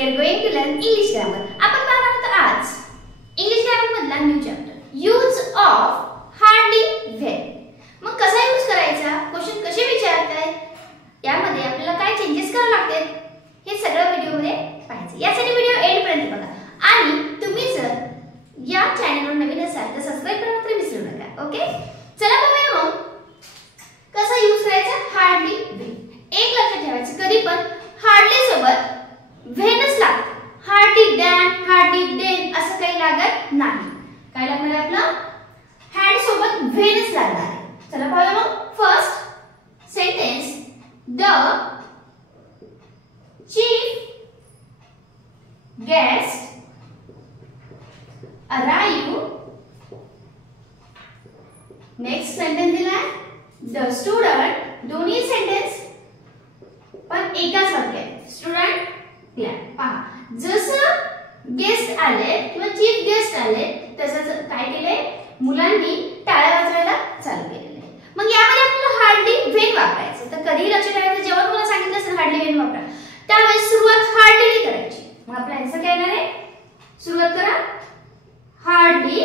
we are going to learn English grammar. आपण पाहणार आहोत आज इंग्लिश ग्रामर मधला new chapter use of hardly when. मग कसा यूज करायचा, क्वेश्चन कसे विचारतायत, यामध्ये आपल्याला काय चेंजेस करावे लागतात हे सगळं व्हिडिओ मध्ये पाहायचं. यासाठी व्हिडिओ एंड पर्यंत बघा आणि तुम्ही जर या चॅनलवर नवीन असाल तर सबस्क्राइब करायला तर विसरू नका. ओके, चला बघूया मग कसा यूज करायचा हार्डली व्हेन. एक लक्षात ठेवायचं, कधी पण हार्डली सोबत व्हेनच लागतं. हार्डली दॅन, हार्डली देन असं काही लागत नाही. काय लागणार आहे आपलं, हॅड सोबत व्हेनच लागणार आहे. चला पाहूया मग. First sentence, the chief guest arrive. Next sentence दिलाय द स्टुडंट. दोन्ही सेंटेन्स पण एकाच वाक्यात, स्टुडंट क्लास. पहा, जसं गेस्ट आले किंवा चीफ गेस्ट आले तसंच काय केले, मुलांनी टाळ्या वाजवायला चालू केलेले. मग यामध्ये आपल्याला हार्डली व्हेन वापरायचं. तर कधीही लक्षात ठेवायचं, जेव्हा तुम्हाला सांगितलं असेल हार्डली व्हेन वापरा त्यावेळेस सुरुवात हार्डली करायची. मग आपलं आन्सर काय येणार आहे, सुरुवात करा हार्डली.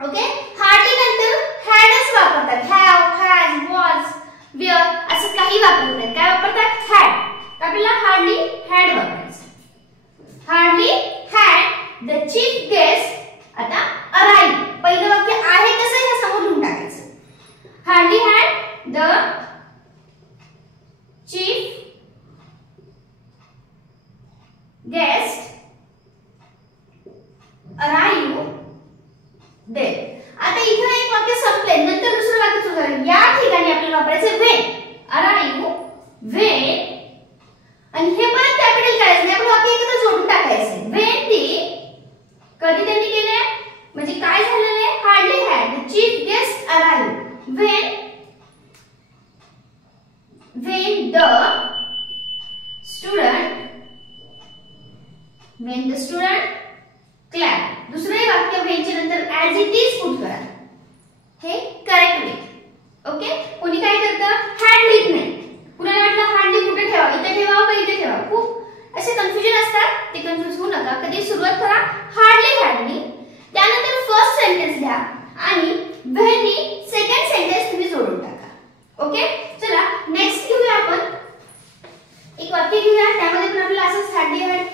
ओके, हार्डली नंतर हॅडच वापरतात. हॅव, हॅज, वॉज, वेअर असं काही वापरत नाही. काय वापरतात, हॅड. आपल्याला हार्डली हॅड वापरायचं. Hardly had the chief guest. आता अराइव्ह, पहिलं वाक्य आहे कसं हे समोर लिहून टाकायचं. Hardly had the chief guest arrive there. आता इथे एक वाक्य संपले, नंतर दुसरं वाक्य सुरू झालं. या ठिकाणी आपल्याला वापरायचं व्हेन. अराइव्ह व्हेन, आणि हे पण कॅपिटल करायचं नाही, आपण वाक्य एकत्र जोडून टाकायचं. व्हेन दी, कधी त्यांनी केले म्हणजे काय झालेलं आहे, hardly had the chief guest arrive when the student clap. दुसरे वाक्य व्हेनच्या नंतर ऍज इट इज पुट करा. हे करेक्ट वे. ओके, कोणी काय करतं, हॅड लिहित नाही. कुणाला वाटलं हार्डली कुठे ठेवावं, इथे ठेवावं का इथे ठेवावं, खूप असे कन्फ्युजन असतात. ते कन्फ्युज होऊ नका. कधी सुरुवात करा हार्डली हॅडनी, त्यानंतर फर्स्ट सेंटेन्स घ्या आणि व्हेननी सेकंड सेंटेन्स तुम्ही जोडून टाका. ओके, चला नेक्स्ट घेऊया. आपण एक वाक्य घेऊया, त्यामध्ये पण आपल्याला असंच हार्डली हॅड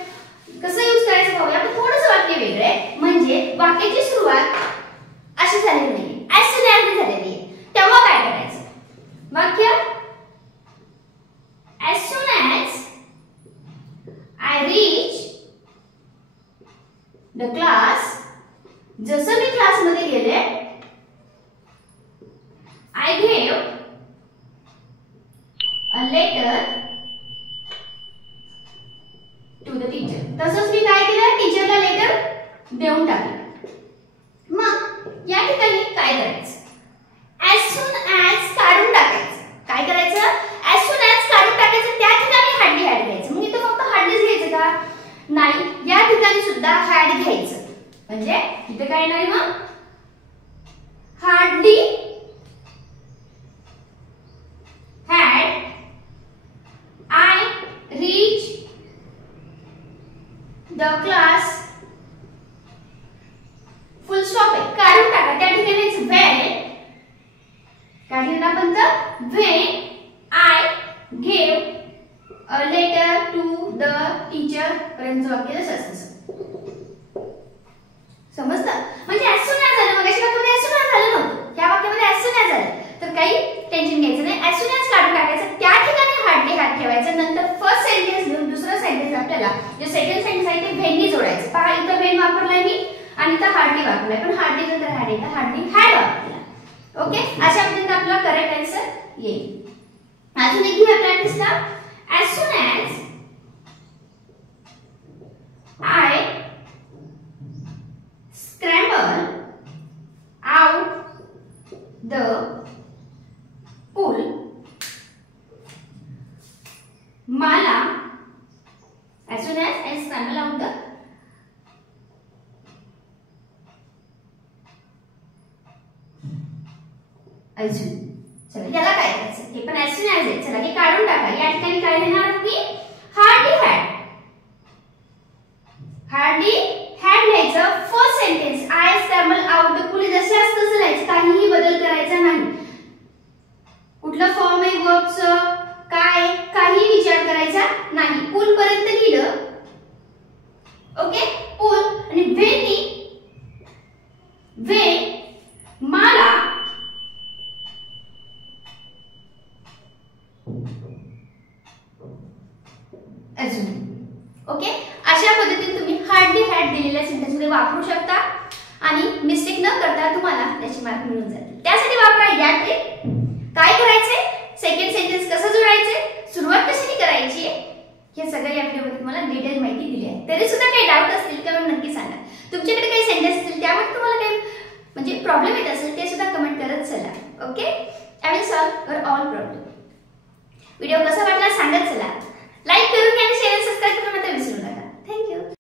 कसं यूज करायचं पाहूया. पण थोडंसं वाक्य वेगळं आहे, म्हणजे वाक्याची सुरुवात अशी झालेली नाही, ऍज सून ऍज झालेली आहे. तेव्हा काय करायचं, वाक्य as soon as I reach the class. जसं मी क्लास मध्ये गेले, I gave a letter to the teacher. तसंच मी काय केलं, टीचरला लेटर देऊन टाकलं. मग या ठिकाणी काय करायचं, as soon as काढून टाकायचं. काय करायचं, as soon as काढून टाकायचं, त्या ठिकाणी हार्डली हॅड घ्यायचं. मग इथं फक्त हार्डलीच घ्यायचं का, नाही, या ठिकाणी सुद्धा हॅड घ्यायचं. म्हणजे इथे काय येणार आहे, मग hardly had I reach the class. Full stop आहे, काढून टाका. त्या ठिकाणी व्हेन काढलं आपण, तर when I gave a letter to the teacher पर्यंत वाक्य असं समजतं. म्हणजे as soon as झालं, मग अशा वाक्यामध्ये as soon as झालं नव्हतं, या वाक्यामध्ये as soon as झालं तर काही टेन्शन घ्यायचं नाही. as soon as काढून टाकायचं, त्या ठिकाणी हार्डली हॅड ठेवायचं. नंतर फर्स्ट सेंटेन्स घेऊन दुसरं सेंटेन्स आपल्याला जे सेकंड सेंटेन्स आहे ते व्हेननी जोडायचं. पहा, इथं व्हेन वापरलाय मी आणि इथं हार्डली वापरलाय, पण हार्डली नंतर हॅड येतं, हार्डली हॅड वापरला. ओके, अशा पद्धतीने आपला करेक्ट आन्सर येईल. अजून एक घेऊया प्रॅक्टिसला. as soon as I scramble out the pool. मला as soon as I scramble out the अजून. चला याला काय करायचं, हे पण as soon as आहे. चला हे काढून टाका. या ठिकाणी काय लिहिणार मी, हार्डली हॅड. मध्ये वापरू शकता आणि मिस्टेक न करता तुम्हाला त्याचे मार्क मिळून जातील. त्यासाठी वापरा या ट्रिक. काय करायचंय, सेकंड सेंटेन्स कसं जोडायचंय, सुरुवात कशी करायची, हे सगळं या व्हिडिओमध्ये तुम्हाला डिटेल माहिती दिली आहे. तरी सुद्धा काही डाऊट असतील कमेंट नक्की सांगा. तुमच्याकडे काही सेंटेन्स असतील त्यामध्ये तुम्हाला काही म्हणजे प्रॉब्लेम येत असेल ते सुद्धा कमेंट करत चला. Okay, I will solve your all problem. Video कसा वाटला